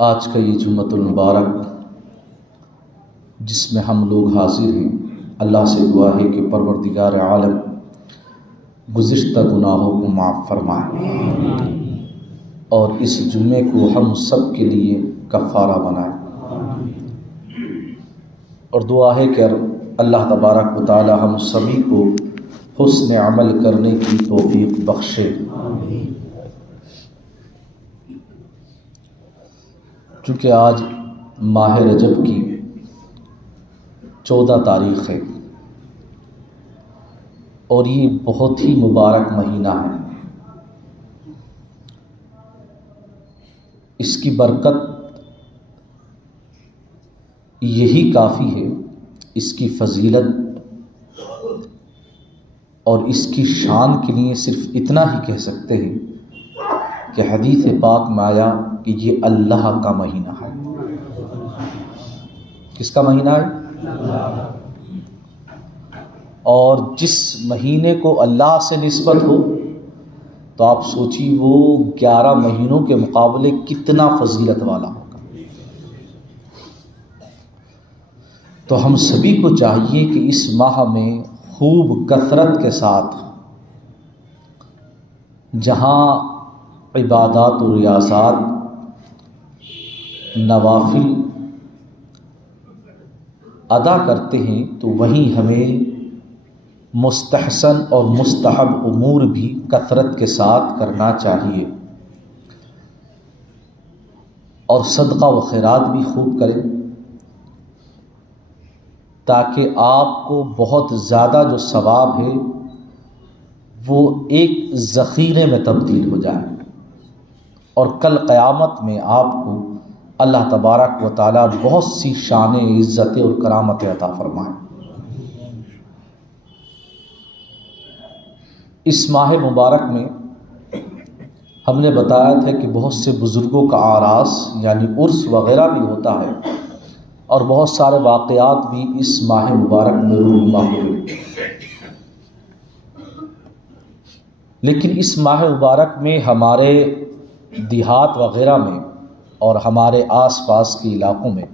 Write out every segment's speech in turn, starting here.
آج کا یہ جمعۃ المبارک جس میں ہم لوگ حاضر ہیں، اللہ سے دعا ہے کہ پروردگار عالم گزشتہ گناہوں کو معاف فرمائے اور اس جمعے کو ہم سب کے لیے کفارہ بنائے، اور دعا ہے کہ اللہ تبارک و تعالی ہم سبھی کو حسن عمل کرنے کی توفیق بخشے۔ چونکہ آج ماہ رجب کی 14 تاریخ ہے اور یہ بہت ہی مبارک مہینہ ہے، اس کی برکت یہی کافی ہے، اس کی فضیلت اور اس کی شان کے لیے صرف اتنا ہی کہہ سکتے ہیں کہ حدیث پاک میں آیا کہ یہ اللہ کا مہینہ ہے۔ کس کا مہینہ ہے؟ اور جس مہینے کو اللہ سے نسبت ہو تو آپ سوچیے وہ 11 مہینوں کے مقابلے کتنا فضیلت والا ہوگا۔ تو ہم سبھی کو چاہیے کہ اس ماہ میں خوب کثرت کے ساتھ جہاں عبادات و ریاضات، نوافل ادا کرتے ہیں تو وہیں ہمیں مستحسن اور مستحب امور بھی کثرت کے ساتھ کرنا چاہیے، اور صدقہ و خیرات بھی خوب کریں تاکہ آپ کو بہت زیادہ جو ثواب ہے وہ ایک ذخیرے میں تبدیل ہو جائے، اور کل قیامت میں آپ کو اللہ تبارک و تعالیٰ بہت سی شان عزتیں اور کرامتیں عطا فرمائے۔ اس ماہ مبارک میں ہم نے بتایا تھا کہ بہت سے بزرگوں کا آراس یعنی عرس وغیرہ بھی ہوتا ہے، اور بہت سارے واقعات بھی اس ماہ مبارک میں رونما ہوئے، لیکن اس ماہ مبارک میں ہمارے دیہات وغیرہ میں اور ہمارے آس پاس کے علاقوں میں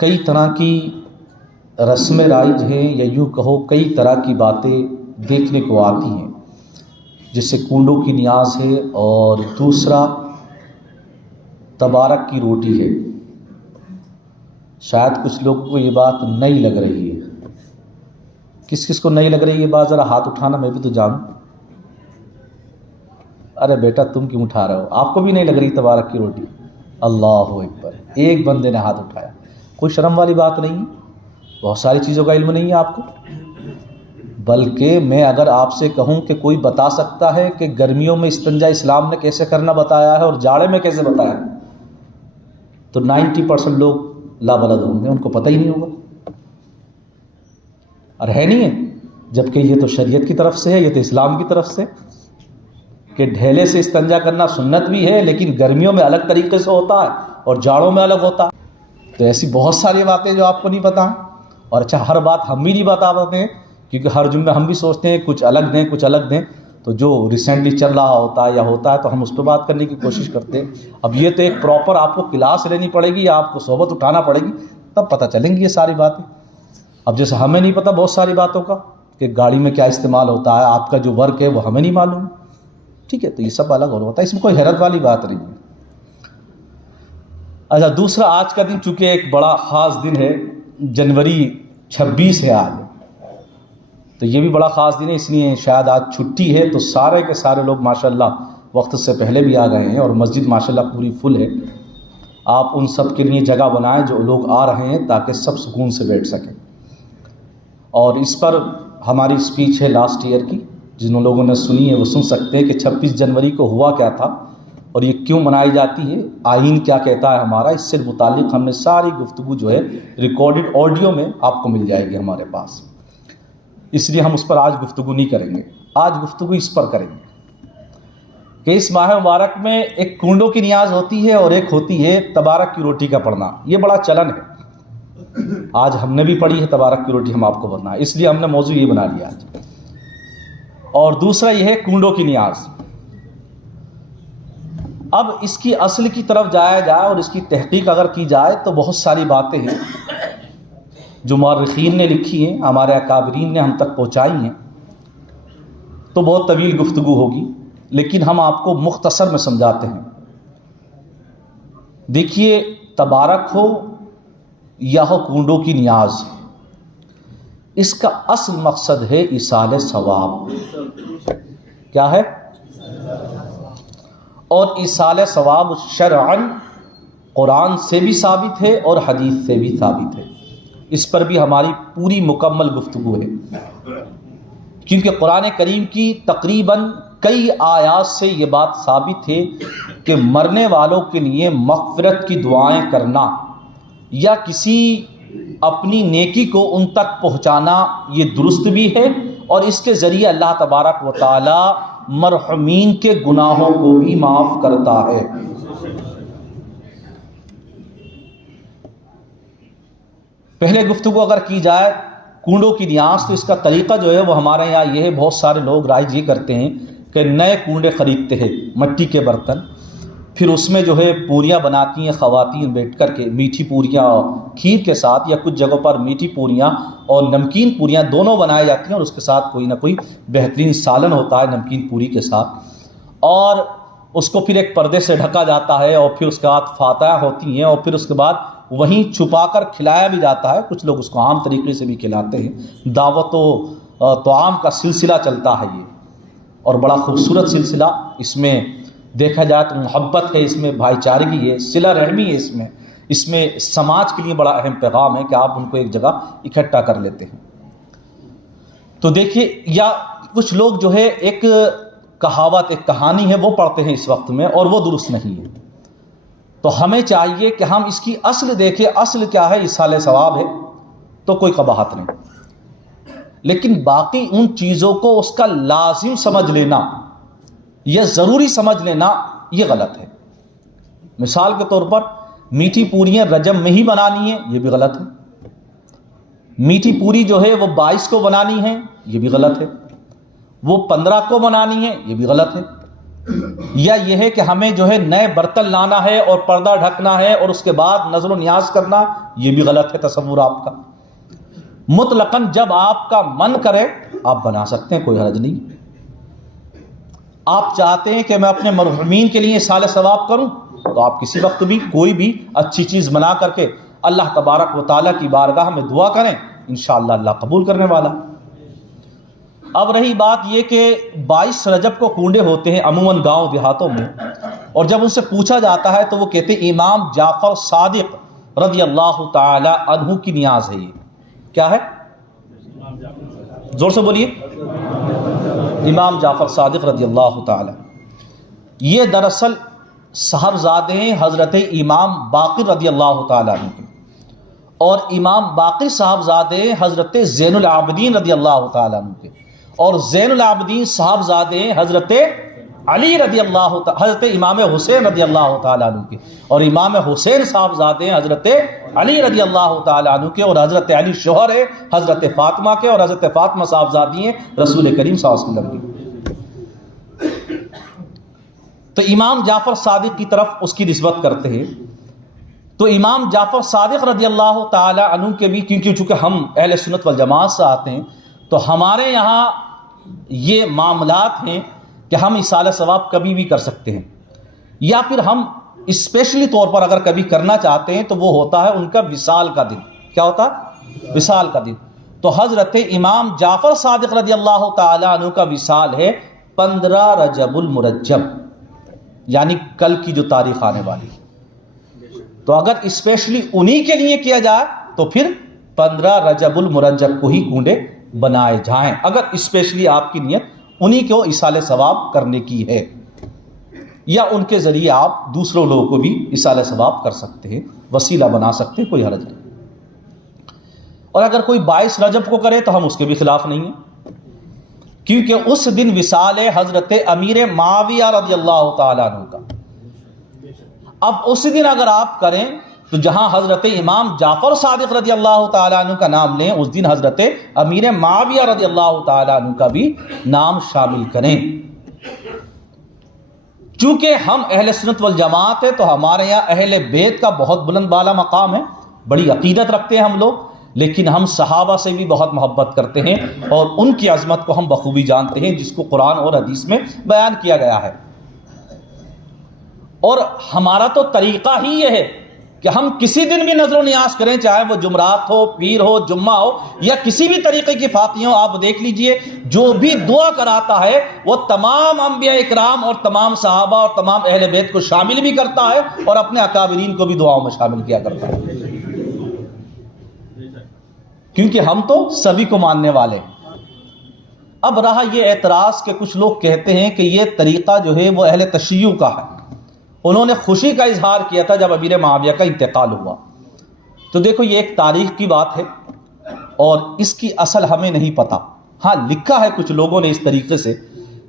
کئی طرح کی رسم رائج ہیں، یا یوں کہو کئی طرح کی باتیں دیکھنے کو آتی ہیں، جیسے کنڈوں کی نیاز ہے، اور دوسرا تبارک کی روٹی ہے۔ شاید کچھ لوگوں کو یہ بات نئی لگ رہی ہے۔ کس کس کو نئی لگ رہی ہے بات؟ ذرا ہاتھ اٹھانا، میں بھی تو جانوں۔ ارے بیٹا تم کیوں اٹھا رہے ہو؟ آپ کو بھی نہیں لگ رہی تبارک کی روٹی؟ اللہ اکبر، ایک بندے نے ہاتھ اٹھایا۔ کوئی شرم والی بات نہیں ہے، بہت ساری چیزوں کا علم نہیں ہے آپ کو، بلکہ میں اگر آپ سے کہوں کہ کوئی بتا سکتا ہے کہ گرمیوں میں استنجا اسلام نے کیسے کرنا بتایا ہے اور جاڑے میں کیسے بتایا ہے، تو 90% لوگ لابلد ہوں گے، ان کو پتہ ہی نہیں ہوگا، اور ہے نہیں ہے، جبکہ یہ تو شریعت کی طرف سے ہے، یہ تو اسلام کی طرف سے، کہ ڈھیلے سے استنجا کرنا سنت بھی ہے، لیکن گرمیوں میں الگ طریقے سے ہوتا ہے اور جاڑوں میں الگ ہوتا ہے۔ تو ایسی بہت ساری باتیں جو آپ کو نہیں پتہ، اور اچھا ہر بات ہم بھی نہیں بتا پاتے ہیں، کیونکہ ہر جمعے ہم بھی سوچتے ہیں کچھ الگ دیں کچھ الگ دیں، تو جو ریسنٹلی چل رہا ہوتا ہے یا ہوتا ہے تو ہم اس پہ بات کرنے کی کوشش کرتے ہیں۔ اب یہ تو ایک پراپر آپ کو کلاس لینی پڑے گی، یا آپ کو صحبت اٹھانا پڑے گی، تب پتہ چلیں گی یہ ساری باتیں۔ اب جیسے ہمیں نہیں پتہ بہت ساری باتوں کا، کہ گاڑی میں کیا استعمال ہوتا ہے، آپ کا جو ورک ہے وہ ہمیں نہیں معلوم، ٹھیک ہے، تو یہ سب الگ ہوتا ہے، اس میں کوئی حیرت والی بات نہیں ہے۔ اچھا دوسرا، آج کا دن چونکہ ایک بڑا خاص دن ہے، جنوری 26 ہے آج، تو یہ بھی بڑا خاص دن ہے، اس لیے شاید آج چھٹی ہے، تو سارے کے سارے لوگ ماشاءاللہ وقت سے پہلے بھی آ گئے ہیں، اور مسجد ماشاءاللہ پوری فل ہے۔ آپ ان سب کے لیے جگہ بنائیں جو لوگ آ رہے ہیں، تاکہ سب سکون سے بیٹھ سکیں۔ اور اس پر ہماری اسپیچ ہے لاسٹ ایئر کی، جن لوگوں نے سنی ہے وہ سن سکتے ہیں کہ 26 جنوری کو ہوا کیا تھا اور یہ کیوں منائی جاتی ہے، آئین کیا کہتا ہے ہمارا، اس سے متعلق ہم نے ساری گفتگو جو ہے ریکارڈڈ آڈیو میں آپ کو مل جائے گی ہمارے پاس، اس لیے ہم اس پر آج گفتگو نہیں کریں گے، آج گفتگو اس پر کریں گے کہ اس ماہ مبارک میں ایک کنڈوں کی نیاز ہوتی ہے اور ایک ہوتی ہے تبارک کی روٹی کا پڑھنا۔ یہ بڑا چلن ہے، آج ہم نے بھی پڑھی ہے تبارک کی روٹی، ہم آپ کو بتانا ہے، اس لیے ہم نے موضوع یہ بنا لیا آج۔ اور دوسرا یہ ہے کنڈوں کی نیاز۔ اب اس کی اصل کی طرف جایا جائے اور اس کی تحقیق اگر کی جائے تو بہت ساری باتیں ہیں جو مورخین نے لکھی ہیں، ہمارے اکابرین نے ہم تک پہنچائی ہیں، تو بہت طویل گفتگو ہوگی، لیکن ہم آپ کو مختصر میں سمجھاتے ہیں۔ دیکھیے، تبارک ہو یا ہو کنڈوں کی نیاز، اس کا اصل مقصد ہے ایصال ثواب۔ کیا ہے؟ اور ایصال ثواب شرعاً قرآن سے بھی ثابت ہے اور حدیث سے بھی ثابت ہے، اس پر بھی ہماری پوری مکمل گفتگو ہے، کیونکہ قرآن کریم کی تقریباً کئی آیات سے یہ بات ثابت ہے کہ مرنے والوں کے لیے مغفرت کی دعائیں کرنا یا کسی اپنی نیکی کو ان تک پہنچانا یہ درست بھی ہے، اور اس کے ذریعے اللہ تبارک و تعالی مرحومین کے گناہوں کو بھی معاف کرتا ہے۔ پہلے گفتگو اگر کی جائے کنڈوں کی نیاز، تو اس کا طریقہ جو ہے وہ ہمارے یہاں یہ ہے، بہت سارے لوگ رائج یہ کرتے ہیں کہ نئے کنڈے خریدتے ہیں، مٹی کے برتن، پھر اس میں جو ہے پوریاں بناتی ہیں خواتین بیٹھ کر کے، میٹھی پوریاں کھیر کے ساتھ، یا کچھ جگہوں پر میٹھی پوریاں اور نمکین پوریاں دونوں بنائی جاتی ہیں، اور اس کے ساتھ کوئی نہ کوئی بہترین سالن ہوتا ہے نمکین پوری کے ساتھ، اور اس کو پھر ایک پردے سے ڈھکا جاتا ہے، اور پھر اس کے بعد فاتحہ ہوتی ہیں، اور پھر اس کے بعد وہیں چھپا کر کھلایا بھی جاتا ہے۔ کچھ لوگ اس کو عام طریقے سے بھی کھلاتے ہیں، دعوت و طعام کا سلسلہ چلتا ہے یہ، اور بڑا خوبصورت سلسلہ، اس میں دیکھا جائے تو محبت ہے، اس میں بھائی چارگی ہے، صلہ رحمی ہے، اس میں سماج کے لیے بڑا اہم پیغام ہے کہ آپ ان کو ایک جگہ اکٹھا کر لیتے ہیں۔ تو دیکھیے، یا کچھ لوگ جو ہے ایک کہاوت، ایک کہانی ہے وہ پڑھتے ہیں اس وقت میں، اور وہ درست نہیں ہے۔ تو ہمیں چاہیے کہ ہم اس کی اصل دیکھیں، اصل کیا ہے؟ ایصال ثواب ہے، تو کوئی قباحت نہیں، لیکن باقی ان چیزوں کو اس کا لازم سمجھ لینا یا ضروری سمجھ لینا یہ غلط ہے۔ مثال کے طور پر میٹھی پوریاں رجب میں ہی بنانی ہیں، یہ بھی غلط ہے۔ میٹھی پوری جو ہے وہ 22 کو بنانی ہے، یہ بھی غلط ہے۔ وہ 15 کو بنانی ہے، یہ بھی غلط ہے۔ یا یہ ہے کہ ہمیں جو ہے نئے برتن لانا ہے اور پردہ ڈھکنا ہے اور اس کے بعد نظر و نیاز کرنا، یہ بھی غلط ہے تصور آپ کا۔ مطلقاً جب آپ کا من کرے آپ بنا سکتے ہیں، کوئی حرج نہیں۔ آپ چاہتے ہیں کہ میں اپنے مرحومین کے لیے ایصال ثواب کروں، تو آپ کسی وقت بھی کوئی بھی اچھی چیز بنا کر کے اللہ تبارک و تعالیٰ کی بارگاہ میں دعا کریں، انشاءاللہ اللہ قبول کرنے والا۔ اب رہی بات یہ کہ 22 رجب کو کنڈے ہوتے ہیں عموماً گاؤں دیہاتوں میں، اور جب ان سے پوچھا جاتا ہے تو وہ کہتے ہیں امام جعفر صادق رضی اللہ تعالی عنہ کی نیاز ہے۔ یہ کیا ہے؟ زور سے بولیے۔ امام جعفر صادق رضی اللہ تعالی، یہ دراصل صاحبزادے حضرت امام باقر رضی اللہ تعالیٰ عنہ کے، اور امام باقر صاحبزادے حضرت زین العابدین رضی اللہ تعالیٰ عنہ کے، اور زین العابدین صاحبزادے حضرت علی رضی اللہ حضرت امام حسین رضی اللہ تعالیٰ عنہ کے، اور امام حسین صاحبزادے حضرت علی رضی اللہ تعالیٰ عنہ کے، اور حضرت علی شوہر ہے حضرت فاطمہ کے، اور حضرت فاطمہ صاحبزادی ہیں رسول کریم صلی اللہ علیہ وسلم کی۔ تو امام جعفر صادق کی طرف اس کی نسبت کرتے ہیں۔ تو امام جعفر صادق رضی اللہ تعالی عنہ کے بھی، کیونکہ چونکہ ہم اہل سنت والجماعت سے آتے ہیں، تو ہمارے یہاں یہ معاملات ہیں کہ ہم ایصال ثواب کبھی بھی کر سکتے ہیں، یا پھر ہم اسپیشلی طور پر اگر کبھی کرنا چاہتے ہیں تو وہ ہوتا ہے ان کا وصال کا دن۔ کیا ہوتا ہے؟ وصال کا دن۔ تو حضرت امام جعفر صادق رضی اللہ تعالی عنہ کا وصال ہے 15 رجب المرجب، یعنی کل کی جو تاریخ آنے والی۔ تو اگر اسپیشلی انہی کے لیے کیا جائے تو پھر 15 رجب المرجب کو ہی کنڈے بنائے جائیں، اگر اسپیشلی آپ کی نیت انہی کو ایصال ثواب کرنے کی ہے، یا ان کے ذریعے آپ دوسروں لوگوں کو بھی ایصال ثواب کر سکتے ہیں، وسیلہ بنا سکتے ہیں، کوئی حرج نہیں۔ اور اگر کوئی 22 رجب کو کرے تو ہم اس کے بھی خلاف نہیں ہیں، کیونکہ اس دن وصال ہے حضرت امیر معاویہ رضی اللہ تعالیٰ عنہ کا۔ اب اس دن اگر آپ کریں تو جہاں حضرت امام جعفر صادق رضی اللہ تعالیٰ عنہ کا نام لیں، اس دن حضرت امیر معاویہ رضی اللہ تعالیٰ عنہ کا بھی نام شامل کریں، چونکہ ہم اہل سنت والجماعت ہیں تو ہمارے یہاں اہل بیت کا بہت بلند بالا مقام ہے، بڑی عقیدت رکھتے ہیں ہم لوگ، لیکن ہم صحابہ سے بھی بہت محبت کرتے ہیں اور ان کی عظمت کو ہم بخوبی جانتے ہیں، جس کو قرآن اور حدیث میں بیان کیا گیا ہے۔ اور ہمارا تو طریقہ ہی یہ ہے کہ ہم کسی دن بھی نظر و نیاز کریں، چاہے وہ جمعرات ہو، پیر ہو، جمعہ ہو، یا کسی بھی طریقے کی فاتحہ ہو، آپ دیکھ لیجئے جو بھی دعا کراتا ہے وہ تمام انبیاء اکرام اور تمام صحابہ اور تمام اہل بیت کو شامل بھی کرتا ہے اور اپنے اکابرین کو بھی دعاؤں میں شامل کیا کرتا ہے، کیونکہ ہم تو سبھی کو ماننے والے ہیں۔ اب رہا یہ اعتراض کہ کچھ لوگ کہتے ہیں کہ یہ طریقہ جو ہے وہ اہل تشیع کا ہے، انہوں نے خوشی کا اظہار کیا تھا جب امیر معاویہ کا انتقال ہوا۔ تو دیکھو یہ ایک تاریخ کی بات ہے اور اس کی اصل ہمیں نہیں پتا، ہاں لکھا ہے کچھ لوگوں نے اس طریقے سے،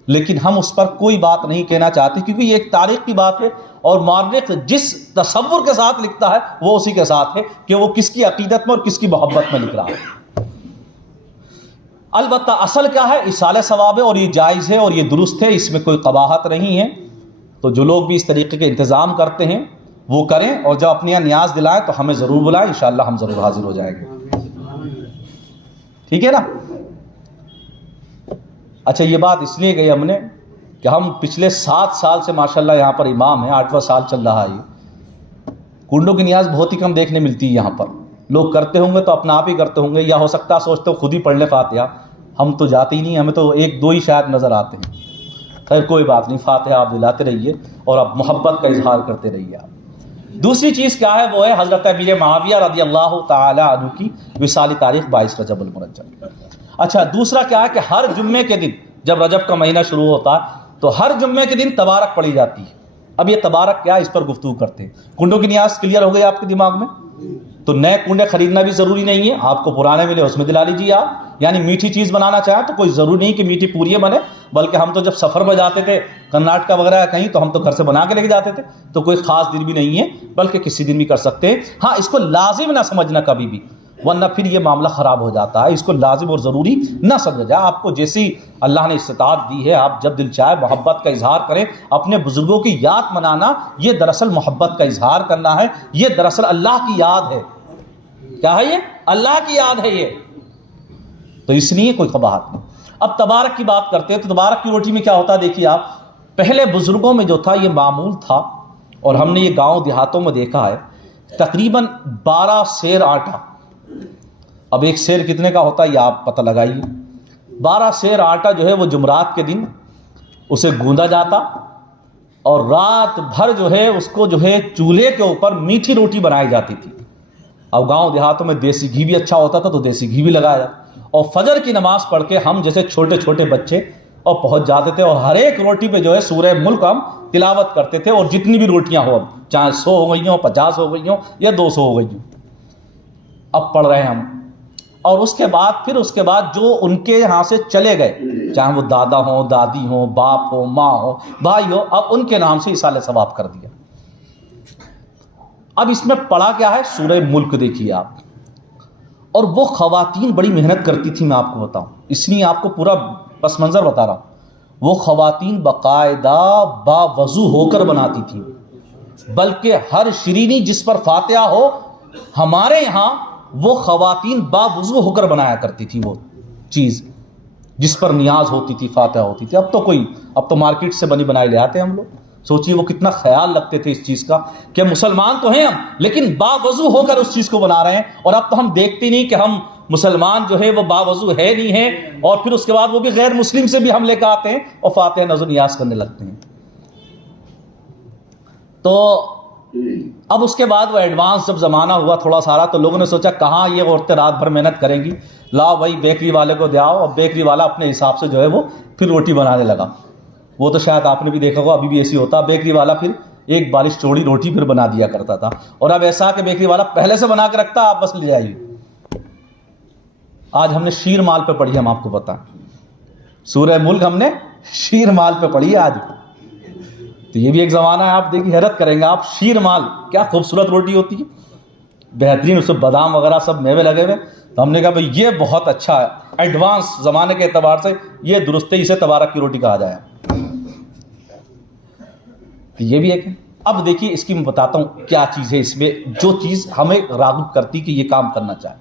لیکن ہم اس پر کوئی بات نہیں کہنا چاہتے کیونکہ یہ ایک تاریخ کی بات ہے اور مورخ جس تصور کے ساتھ لکھتا ہے وہ اسی کے ساتھ ہے کہ وہ کس کی عقیدت میں اور کس کی محبت میں لکھ رہا ہے۔ البتہ اصل کیا ہے، ایصال ثواب ہے اور یہ جائز ہے اور یہ درست ہے، اس میں کوئی قباحت نہیں ہے۔ تو جو لوگ بھی اس طریقے کے انتظام کرتے ہیں وہ کریں اور جب اپنی نیاز دلائیں تو ہمیں ضرور بلائیں، انشاءاللہ ہم ضرور حاضر ہو جائیں گے، ٹھیک ہے نا۔ اچھا یہ بات اس لیے گئی ہم نے کہ ہم پچھلے 7 سال سے ماشاءاللہ یہاں پر امام ہیں، 8واں سال چل رہا ہے یہ، کنڈوں کی نیاز بہت ہی کم دیکھنے ملتی ہے یہاں پر، لوگ کرتے ہوں گے تو اپنا آپ ہی کرتے ہوں گے، یا ہو سکتا ہے سوچتے ہو خود ہی پڑھ لے فاتحہ، ہم تو جاتے ہی نہیں، ہمیں تو 1-2 ہی شاید نظر آتے ہیں۔ خیر کوئی بات نہیں، فاتحہ آپ دلاتے رہیے اور آپ محبت کا اظہار کرتے رہیے آپ۔ دوسری چیز کیا ہے وہ ہے حضرت امیر معاویہ رضی اللہ تعالی عنہ کی وصالی تاریخ 22 رجب المرجب۔ اچھا دوسرا کیا ہے کہ ہر جمعے کے دن جب رجب کا مہینہ شروع ہوتا ہے تو ہر جمعے کے دن تبارک پڑھی جاتی ہے۔ اب یہ تبارک کیا ہے اس پر گفتگو کرتے ہیں۔ کنڈوں کی نیاز کلیئر ہو گئی آپ کے دماغ میں؟ تو نئے کنڈے خریدنا بھی ضروری نہیں ہے، آپ کو پرانے ملے اس میں دلا لیجیے آپ، یعنی میٹھی چیز بنانا چاہیں تو کوئی ضروری نہیں کہ میٹھی پوریاں بنے، بلکہ ہم تو جب سفر میں جاتے تھے کرناٹکا وغیرہ کہیں تو ہم تو گھر سے بنا کے لے کے جاتے تھے، تو کوئی خاص دن بھی نہیں ہے بلکہ کسی دن بھی کر سکتے ہیں۔ ہاں اس کو لازم نہ سمجھنا کبھی بھی، ورنہ پھر یہ معاملہ خراب ہو جاتا ہے، اس کو لازم اور ضروری نہ سمجھا، آپ کو جیسی اللہ نے استطاعت دی ہے آپ جب دل چاہے محبت کا اظہار کریں، اپنے بزرگوں کی یاد منانا یہ دراصل محبت کا اظہار کرنا ہے، یہ دراصل اللہ کی یاد ہے۔ کیا ہے یہ؟ اللہ کی یاد ہے یہ، تو اس لیے کوئی قباحت نہیں۔ اب تبارک کی بات کرتے ہیں تو تبارک کی روٹی میں کیا ہوتا ہے دیکھیے آپ، پہلے بزرگوں میں جو تھا یہ معمول تھا اور ہم نے یہ گاؤں دیہاتوں میں دیکھا ہے، تقریباً 12 سیر آٹا، اب ایک سیر کتنے کا ہوتا ہے یہ آپ پتہ لگائیے، 12 سیر آٹا جو ہے وہ جمعرات کے دن اسے گوندا جاتا اور رات بھر جو ہے اس کو جو ہے چولہے کے اوپر میٹھی روٹی بنائی جاتی تھی۔ اب گاؤں دیہاتوں میں دیسی گھی بھی اچھا ہوتا تھا تو دیسی گھی بھی لگایا جاتا، اور فجر کی نماز پڑھ کے ہم جیسے چھوٹے چھوٹے بچے اور پہنچ جاتے تھے اور ہر ایک روٹی پہ جو ہے سورہ ملک ہم تلاوت کرتے تھے، اور جتنی بھی روٹیاں ہو، چاہے 100 ہو گئی ہوں، 50 ہو گئی ہوں یا 200 ہو گئی ہوں، اب پڑھ رہے ہیں ہم۔ اور اس کے بعد جو ان کے یہاں سے چلے گئے، چاہے وہ دادا ہوں، دادی ہوں، باپ ہو، ماں ہو، بھائی ہو، اب ان کے نام سے ایصال ثواب کر دیا۔ اب اس میں پڑھا کیا ہے؟ سورہ ملک دیکھیے آپ، اور وہ خواتین بڑی محنت کرتی تھی، میں آپ کو بتاؤں، اس لیے آپ کو پورا پس منظر بتا رہا ہوں، وہ خواتین باقاعدہ باوضو ہو کر بناتی تھی، بلکہ ہر شرینی جس پر فاتحہ ہو ہمارے یہاں وہ خواتین باوضو ہو کر بنایا کرتی تھی، وہ چیز جس پر نیاز ہوتی تھی، فاتحہ ہوتی تھی۔ اب تو مارکیٹ سے بنی بنائی لے آتے ہیں ہم لوگ، سوچیے وہ کتنا خیال رکھتے تھے اس چیز کا کہ مسلمان تو ہیں ہم لیکن باوضو ہو کر اس چیز کو بنا رہے ہیں، اور اب تو ہم دیکھتے نہیں کہ ہم مسلمان جو ہے وہ باوضو ہے نہیں ہے، اور پھر اس کے بعد وہ بھی غیر مسلم سے بھی ہم لے کے آتے ہیں اور فاتحہ نظر نیاز کرنے لگتے ہیں۔ تو اب اس کے بعد وہ ایڈوانس جب زمانہ ہوا تھوڑا سارا تو لوگوں نے سوچا کہاں یہ عورتیں رات بھر محنت کریں گی، لاؤ بھائی بیکری والے کو داؤ، اور بیکری والا اپنے حساب سے جو ہے وہ پھر روٹی بنانے لگا۔ وہ تو شاید آپ نے بھی دیکھا ہوگا، ابھی بھی ایسی ہوتا، بیکری والا پھر ایک بالش چوڑی روٹی پھر بنا دیا کرتا تھا، اور اب ایسا کہ بیکری والا پہلے سے بنا کے رکھتا، آپ بس لے جائیے۔ آج ہم نے شیر مال پہ پڑھی، ہم آپ کو بتائیں، سورہ ملک ہم نے شیر مال پہ پڑھی ہے آج، تو یہ بھی ایک زمانہ ہے، آپ دیکھیے حیرت کریں گے آپ، شیر مال کیا خوبصورت روٹی ہوتی ہے، بہترین، اس میں بادام وغیرہ سب میوے لگے ہوئے، تو ہم نے کہا بھائی یہ بہت اچھا ہے، ایڈوانس زمانے کے اعتبار سے یہ درست ہے، اسے تبارک کی روٹی کہا جائے۔ تو یہ بھی ایک ہے. اب دیکھیے اس کی میں بتاتا ہوں کیا چیز ہے اس میں جو چیز ہمیں راغب کرتی کہ یہ کام کرنا چاہے.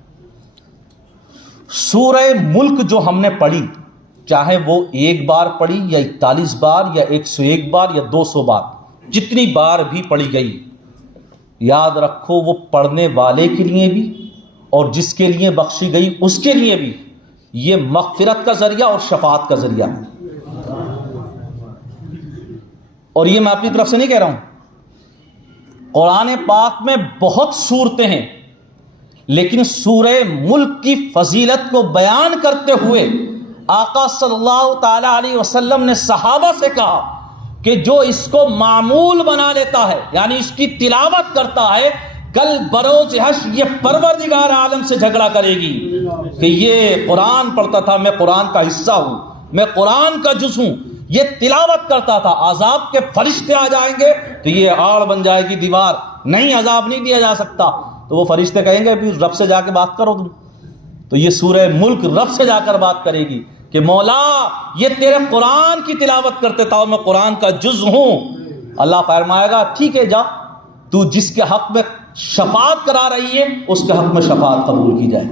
سورہ ملک جو ہم نے پڑھی، چاہے وہ ایک بار پڑھی یا 41 بار یا 101 بار یا 200 بار، جتنی بار بھی پڑھی گئی، یاد رکھو وہ پڑھنے والے کے لیے بھی اور جس کے لیے بخشی گئی اس کے لیے بھی یہ مغفرت کا ذریعہ اور شفاعت کا ذریعہ ہے. اور یہ میں اپنی طرف سے نہیں کہہ رہا ہوں، قرآن پاک میں بہت صورتیں ہیں، لیکن سورہ ملک کی فضیلت کو بیان کرتے ہوئے آقا صلی اللہ تعالی علیہ وسلم نے صحابہ سے کہا کہ جو اس کو معمول بنا لیتا ہے، یعنی اس کی تلاوت کرتا ہے، کل بروز حشر یہ پروردگار عالم سے جھگڑا کرے گی کہ یہ قرآن پڑھتا تھا، میں قرآن کا حصہ ہوں، میں قرآن کا جز ہوں، یہ تلاوت کرتا تھا. عذاب کے فرشتے آ جائیں گے تو یہ آڑ بن جائے گی دیوار، نہیں عذاب نہیں دیا جا سکتا. تو وہ فرشتے کہیں گے پھر رب سے جا کے بات کرو تم. تو یہ سورہ ملک رب سے جا کر بات کرے گی کہ مولا یہ تیرے قرآن کی تلاوت کرتے تھا اور میں قرآن کا جز ہوں. اللہ فرمائے گا ٹھیک ہے جا، تو جس کے حق میں شفاعت کرا رہی ہے اس کے حق میں شفاعت قبول کی جائے.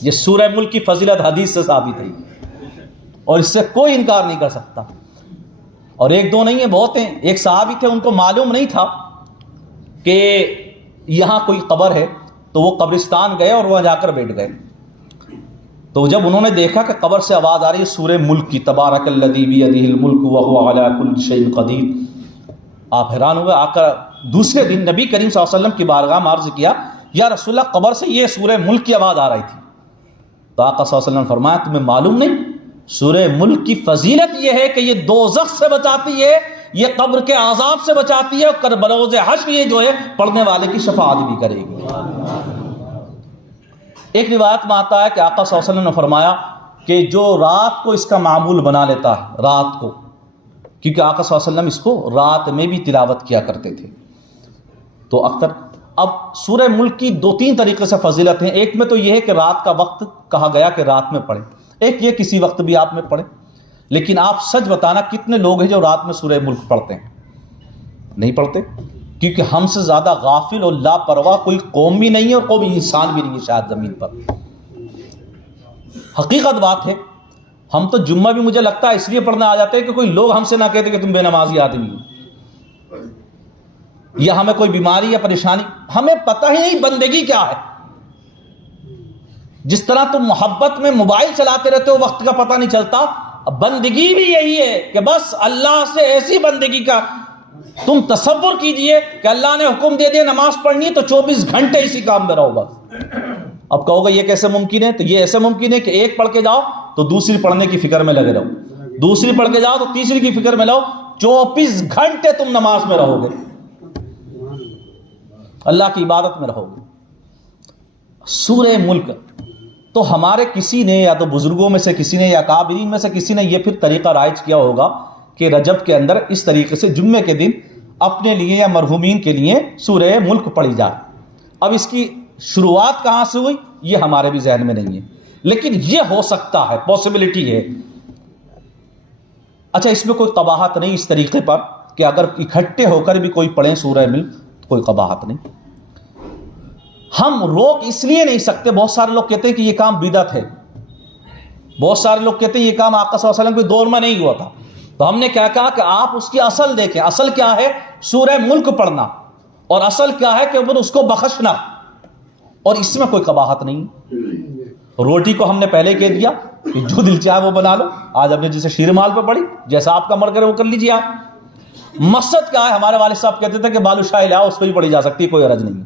یہ سورہ ملک کی فضیلت حدیث سے ثابت ہے اور اس سے کوئی انکار نہیں کر سکتا. اور ایک دو نہیں ہیں، بہت ہیں. ایک صحابی تھے، ان کو معلوم نہیں تھا کہ یہاں کوئی قبر ہے، تو وہ قبرستان گئے اور وہاں جا کر بیٹھ گئے. تو جب انہوں نے دیکھا کہ قبر سے آواز آ رہی ہے سورہ ملک کی، تبارک الذی بیدہ الملک وہو علی کل شیء قدیر، آپ حیران ہوئے. آ کر دوسرے دن نبی کریم صلی اللہ علیہ وسلم کی بارگاہ میں عرض کیا یا رسول اللہ قبر سے یہ سورہ ملک کی آواز آ رہی تھی. تو آقا صلی اللہ علیہ وسلم نے فرمایا تمہیں معلوم نہیں، سورہ ملک کی فضیلت یہ ہے کہ یہ دوزخ سے بچاتی ہے، یہ قبر کے عذاب سے بچاتی ہے، اور بروز حشر یہ جو ہے پڑھنے والے کی شفاعت بھی کرے گی. ایک روایت میں آتا ہے کہ آقا صلی اللہ علیہ وسلم نے فرمایا کہ جو رات کو اس کا معمول بنا لیتا ہے، رات کو، کیونکہ آقا صلی اللہ علیہ وسلم اس کو رات میں بھی تلاوت کیا کرتے تھے. تو اکثر اب سورہ ملک کی 2-3 طریقے سے فضیلت ہیں. ایک میں تو یہ ہے کہ رات کا وقت کہا گیا کہ رات میں پڑھیں، ایک یہ کسی وقت بھی آپ میں پڑھیں. لیکن آپ سچ بتانا کتنے لوگ ہیں جو رات میں سورہ ملک پڑھتے ہیں؟ نہیں پڑھتے، کیونکہ ہم سے زیادہ غافل اور لاپرواہ کوئی قوم بھی نہیں ہے اور کوئی انسان بھی نہیں ہے شاید زمین پر. حقیقت بات ہے. ہم تو جمعہ بھی مجھے لگتا ہے اس لیے پڑھنے آ جاتے ہیں کہ کوئی لوگ ہم سے نہ کہتے کہ تم بے نمازی آدمی ہو، یا ہمیں کوئی بیماری یا پریشانی. ہمیں پتہ ہی نہیں بندگی کیا ہے. جس طرح تم محبت میں موبائل چلاتے رہتے ہو، وقت کا پتہ نہیں چلتا، بندگی بھی یہی ہے کہ بس اللہ سے ایسی بندگی کا تم تصور کیجئے کہ اللہ نے حکم دے دیا نماز پڑھنی ہے تو 24 گھنٹے اسی کام میں رہو بس. اب کہو گے یہ کیسے ممکن ہے؟ تو یہ ایسے ممکن ہے کہ ایک پڑھ کے جاؤ تو دوسری پڑھنے کی فکر میں لگے رہو، دوسری پڑھ کے جاؤ تو تیسری کی فکر میں لو، 24 گھنٹے تم نماز میں رہو گے، اللہ کی عبادت میں رہو گے. سورہ ملک تو ہمارے کسی نے یا تو بزرگوں میں سے کسی نے یا کابرین میں سے کسی نے یہ پھر طریقہ رائج کیا ہوگا کہ رجب کے اندر اس طریقے سے جمعے کے دن اپنے لیے یا مرحومین کے لیے سورہ ملک پڑھی جائے. اب اس کی شروعات کہاں سے ہوئی یہ ہمارے بھی ذہن میں نہیں ہے، لیکن یہ ہو سکتا ہے، پاسبلٹی ہے. اچھا اس میں کوئی قباحت نہیں اس طریقے پر کہ اگر اکٹھے ہو کر بھی کوئی پڑھیں سورہ ملک تو کوئی قباحت نہیں. ہم روک اس لیے نہیں سکتے، بہت سارے لوگ کہتے ہیں کہ یہ کام بدعت ہے، بہت سارے لوگ کہتے ہیں یہ کام آقا صلی اللہ علیہ وسلم کے دور میں نہیں ہوا تھا. تو ہم نے کیا کہا کہ آپ اس کی اصل دیکھیں. اصل کیا ہے؟ سورہ ملک پڑھنا. اور اصل کیا ہے کہ اس کو بخشنا. اور اس میں کوئی قباحت نہیں. روٹی کو ہم نے پہلے کہہ دیا کہ جو دل چاہے وہ بنا لو. آج ہم نے جسے شیر مال پہ پڑھی، جیسا آپ کا من کرے وہ کر لیجیے آپ. مقصد کیا ہے؟ ہمارے والد صاحب کہتے تھے کہ بالو شاہی لاؤ، اس پہ بھی پڑھی جا سکتی ہے، کوئی حرج نہیں.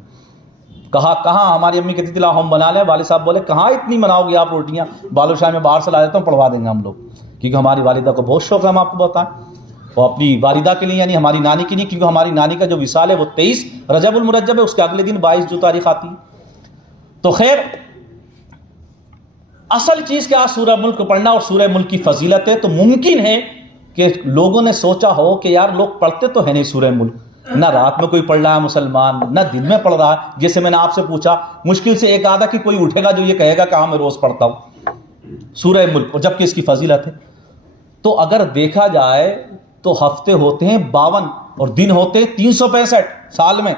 کہاں ہماری امی کہتی تھی لاؤ ہم بنا لیں. والد صاحب بولے کہاں اتنی بناؤ گے آپ روٹیاں، بالو شاہی میں باہر سے لا دیتا ہوں، پڑھوا دیں گے ہم لوگ. کیونکہ ہماری والدہ کو بہت شوق ہے، ہم آپ کو بتائیں. وہ اپنی والدہ کے لیے یعنی ہماری نانی کے لیے، کیونکہ ہماری نانی کا جو وصال ہے وہ 23 رجب المرجب ہے، اس کے اگلے دن 22 جو تاریخ آتی ہے. تو خیر اصل چیز کیا؟ سورہ ملک پڑھنا اور سورہ ملک کی فضیلت ہے. تو ممکن ہے کہ لوگوں نے سوچا ہو کہ یار لوگ پڑھتے تو ہے نہیں سورہ ملک، نہ رات میں کوئی پڑھ رہا ہے مسلمان، نہ دن میں پڑھ رہا ہے. جیسے میں نے آپ سے پوچھا، مشکل سے ایک آدھا کہ کوئی اٹھے گا جو یہ کہے گا کہ ہاں میں روز پڑھتا ہوں سورہ ملک، اور جبکہ اس کی فضیلت ہے. تو اگر دیکھا جائے تو ہفتے ہوتے ہیں 52 اور دن ہوتے ہیں 365 سال میں.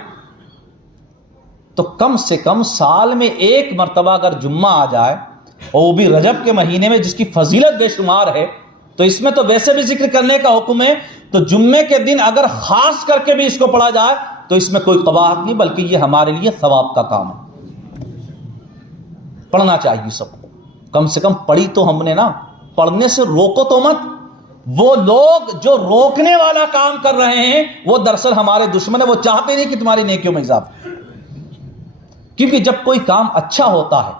تو کم سے کم سال میں ایک مرتبہ اگر جمعہ آ جائے اور وہ بھی رجب کے مہینے میں جس کی فضیلت بے شمار ہے, تو اس میں تو ویسے بھی ذکر کرنے کا حکم ہے, تو جمعے کے دن اگر خاص کر کے بھی اس کو پڑھا جائے تو اس میں کوئی قباحت نہیں, بلکہ یہ ہمارے لیے ثواب کا کام ہے. پڑھنا چاہیے سب کو, کم سے کم پڑھی تو ہم نے نا, پڑھنے سے روکو تو مت. وہ لوگ جو روکنے والا کام کر رہے ہیں وہ دراصل ہمارے دشمن ہیں, وہ چاہتے نہیں کہ تمہاری نیکیوں میں اضافہ. کیونکہ جب کوئی کام اچھا ہوتا ہے,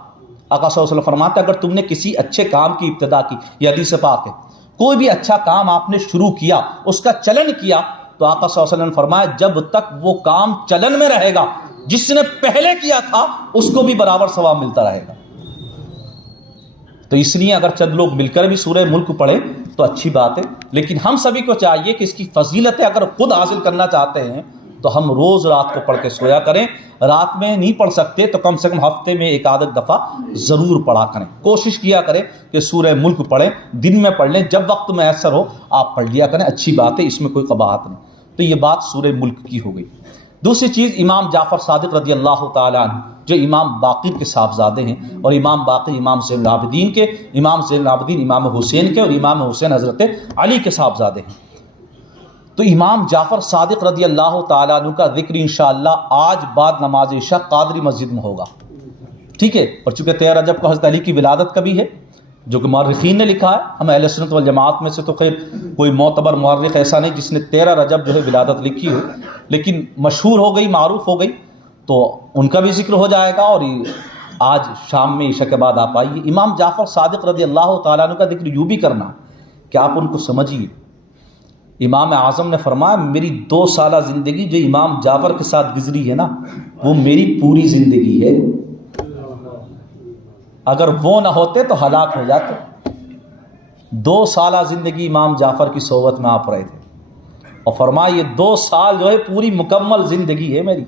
آقا صلی اللہ علیہ وسلم فرماتے ہیں اگر تم نے کسی اچھے کام کی ابتدا کی, یہ حدیث پاک ہے, کوئی بھی اچھا کام آپ نے شروع کیا, اس کا چلن کیا, تو آقا صلی اللہ علیہ وسلم نے فرمایا جب تک وہ کام چلن میں رہے گا, جس نے پہلے کیا تھا اس کو بھی برابر ثواب ملتا رہے گا. تو اس لیے اگر چند لوگ مل کر بھی سورہ ملک پڑھیں تو اچھی بات ہے, لیکن ہم سبھی کو چاہیے کہ اس کی فضیلتیں اگر خود حاصل کرنا چاہتے ہیں تو ہم روز رات کو پڑھ کے سویا کریں. رات میں نہیں پڑھ سکتے تو کم سے کم ہفتے میں ایک آدھ دفعہ ضرور پڑھا کریں. کوشش کیا کریں کہ سورہ ملک پڑھیں, دن میں پڑھ لیں, جب وقت میسر ہو آپ پڑھ لیا کریں, اچھی بات ہے, اس میں کوئی قباحت نہیں. تو یہ بات سورہ ملک کی ہو گئی. دوسری چیز, امام جعفر صادق رضی اللہ تعالیٰ عنہ جو امام باقر کے صاحبزادے ہیں, اور امام باقر امام زین العابدین کے, امام زین العابدین امام حسین کے, اور امام حسین حضرت علی کے صاحبزادے ہیں. تو امام جعفر صادق رضی اللہ تعالیٰ عنہ کا ذکر انشاءاللہ آج بعد نماز عشاء قادری مسجد میں ہوگا, ٹھیک ہے. اور چونکہ 13 رجب کو حضرت علی کی ولادت کا بھی ہے, جو کہ مورخین نے لکھا ہے, ہم اہل سنت والجماعت میں سے تو خیر کوئی معتبر مورخ ایسا نہیں جس نے 13 رجب جو ہے ولادت لکھی ہو, لیکن مشہور ہو گئی, معروف ہو گئی, تو ان کا بھی ذکر ہو جائے گا. اور آج شام میں عشاء کے بعد آپ آئیے. امام جعفر صادق رضی اللہ تعالیٰ عنہ کا ذکر یوں بھی کرنا کہ آپ ان کو سمجھیے. امام اعظم نے فرمایا میری 2 سالہ زندگی جو امام جعفر کے ساتھ گزری ہے نا, وہ میری پوری زندگی ہے. اگر وہ نہ ہوتے تو ہلاک ہو جاتے. 2 سالہ زندگی امام جعفر کی صحبت میں آپ رہے تھے, اور فرمایا یہ 2 سال جو ہے پوری مکمل زندگی ہے میری.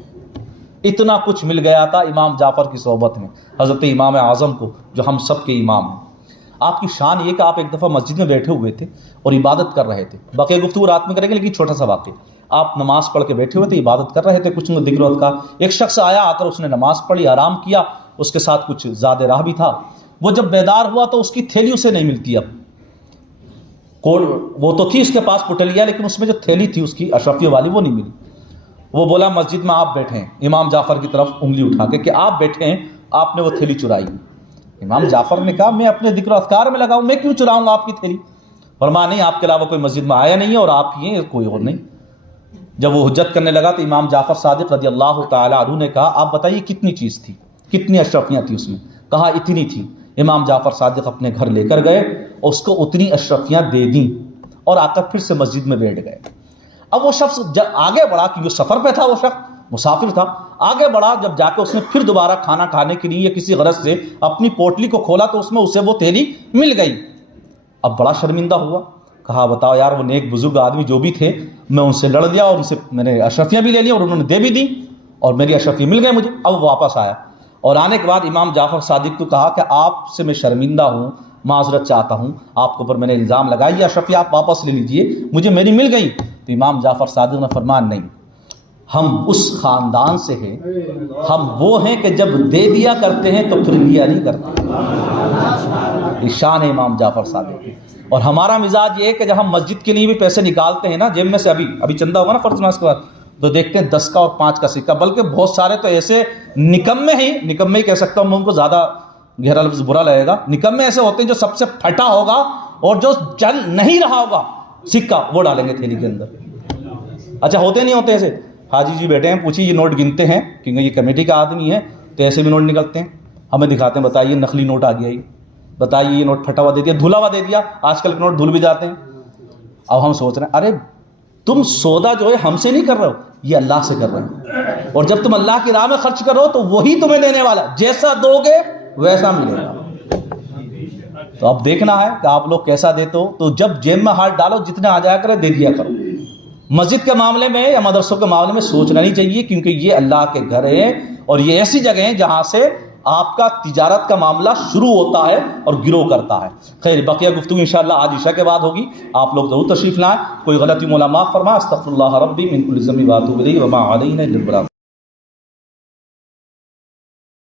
اتنا کچھ مل گیا تھا امام جعفر کی صحبت میں حضرت امام اعظم کو, جو ہم سب کے امام ہیں. آپ کی شان یہ کہ آپ ایک دفعہ مسجد میں بیٹھے ہوئے تھے اور عبادت کر رہے تھے. باقی گفتگو رات میں کریں گے, لیکن چھوٹا سا واقعہ, آپ نماز پڑھ کے بیٹھے ہوئے تھے, عبادت کر رہے تھے, کچھ ذکر کا ایک شخص آیا, آ کر اس نے نماز پڑھی, آرام کیا, اس کے ساتھ کچھ زیادہ راہ بھی تھا. وہ جب بیدار ہوا تو اس کی تھیلی اسے نہیں ملتی. اب وہ تو تھی اس کے پاس پٹلیا, لیکن اس میں جو تھیلی تھی اس کی اشرفیہ والی وہ نہیں ملی. وہ بولا مسجد میں آپ بیٹھے ہیں, امام جعفر کی طرف انگلی اٹھا کے کہ آپ بیٹھے ہیں, آپ نے وہ تھیلی چرائی. امام جعفر نے کہا میں اپنے ذکر و اذکار میں لگاؤں, میں کیوں چراؤں گا آپ کی تھیلی؟ فرمایا نہیں, آپ کے علاوہ کوئی مسجد میں آیا نہیں ہے, اور آپ ہی ہیں, کوئی اور نہیں. جب وہ حجت کرنے لگا تو امام جعفر صادق رضی اللہ تعالیٰ عنہ نے کہا آپ بتائیے کتنی چیز تھی, کتنی اشرفیاں تھیں اس میں؟ کہا اتنی تھی. امام جعفر صادق اپنے گھر لے کر گئے, اس کو اتنی اشرفیاں دے دیں, اور آ کر پھر سے مسجد میں بیٹھ گئے. اب وہ شخص جب آگے بڑھا, کیونکہ سفر پہ تھا, وہ شخص مسافر تھا, آگے بڑھا, جب جا کے اس نے پھر دوبارہ کھانا کھانے کے لیے یا کسی غرض سے اپنی پوٹلی کو کھولا تو اس میں اسے وہ تھیلی مل گئی. اب بڑا شرمندہ ہوا, کہا بتاؤ یار, وہ نیک بزرگ آدمی جو بھی تھے, میں ان سے لڑ لیا اور ان سے میں نے اشرفیاں بھی لے لی اور انہوں نے دے بھی دی, اور میری اشرفیاں مل گئے مجھے. اب واپس آیا, اور آنے کے بعد امام جعفر صادق کو کہا کہ آپ سے میں شرمندہ ہوں, معذرت چاہتا ہوں, آپ کے اوپر میں نے الزام لگایا, یہ اشرفیہ آپ واپس لے لیجئے, مجھے میری مل گئی. تو امام جعفر صادق نے فرمایا نہیں, ہم اس خاندان سے ہیں, ہم وہ ہیں کہ جب دے دیا کرتے ہیں تو پھر لیا نہیں کرتے. یہ شان ہے امام جعفر صادق کی. اور ہمارا مزاج یہ ہے کہ جب ہم مسجد کے لیے بھی پیسے نکالتے ہیں نا جیب میں سے, ابھی چندہ ہوگا نا فرض نماز کے بعد, تو دیکھتے ہیں 10 کا اور 5 کا سکہ, بلکہ بہت سارے تو ایسے نکمے ہی کہہ سکتا ہوں, میں ان کو زیادہ گہرا لفظ برا لگے گا, نکمے ایسے ہوتے ہیں جو سب سے پھٹا ہوگا اور جو چل نہیں رہا ہوگا سکہ وہ ڈالیں گے تھیلی کے اندر. اچھا ہوتے نہیں ہوتے ایسے؟ حاجی جی بیٹھے ہیں, پوچھیے یہ نوٹ گنتے ہیں کیونکہ یہ کمیٹی کا آدمی ہے, تو ایسے بھی نوٹ نکلتے ہیں, ہمیں دکھاتے ہیں, بتائیے نقلی نوٹ آ گیا, یہ بتائیے یہ نوٹ پھٹا ہوا دے دیا, دھلا ہوا دے دیا. آج کل کے نوٹ دھل بھی جاتے ہیں. اب ہم سوچ رہے ہیں ارے تم سودا جو ہے ہم سے نہیں کر رہے ہو, یہ اللہ سے کر رہے ہیں, اور جب تم اللہ کی راہ میں خرچ کرو تو وہی تمہیں دینے والا, جیسا دو گے ویسا ملے گا. تو اب دیکھنا ہے کہ آپ لوگ کیسا دیتے ہو. تو جب جیب میں ہاتھ ڈالو, جتنے آ جایا کرے دے دیا کرو. مسجد کے معاملے میں یا مدرسوں کے معاملے میں سوچنا نہیں چاہیے, کیونکہ یہ اللہ کے گھر ہیں اور یہ ایسی جگہ ہیں جہاں سے آپ کا تجارت کا معاملہ شروع ہوتا ہے اور گرو کرتا ہے. خیر بقیہ گفتگو انشاءاللہ آج عشاء کے بعد ہوگی. آپ لوگ ضرور تشریف لائیں. کوئی غلطی مولا معاف فرمائے. استغفر اللہ ربی من کل ذنب و اتوب الیہ وما علینا الا البلاغ.